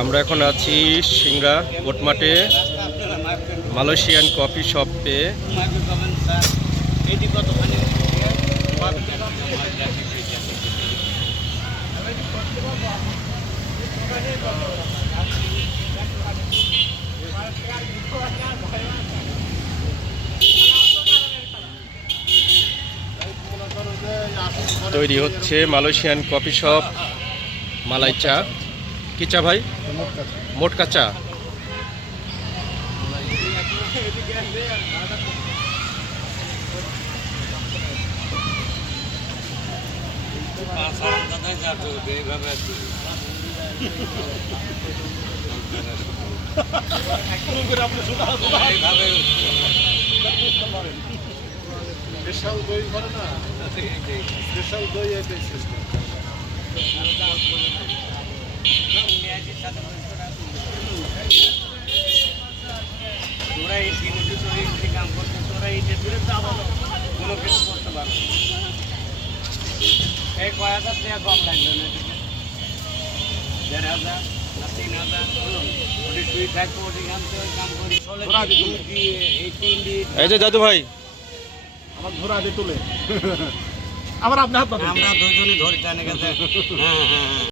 আমরা এখন আছি সিংড়া কোটমাটে মালয়েশিয়ান কফি শপে। তৈরি হচ্ছে মালয়েশিয়ান কফি শপ মালাই চা। কি চা ভাই? মোটকা চা। স্পেশাল দই করে না, স্পেশাল দই এটাই সিস্টেম। তোরা এই কাম করতে, তোরা এই দূরে কোনো কিছু করতে পারবে এই কয় হাজার টাকা কম লাগবে না, 1,500 না 3,000 তুই থাকবো কাম করি। এই যে দাদু ভাই আমার ধরা দিয়ে তুলে আবার আপনার হাত আমরা দুজনই ধরতে গেছে। হ্যাঁ হ্যাঁ।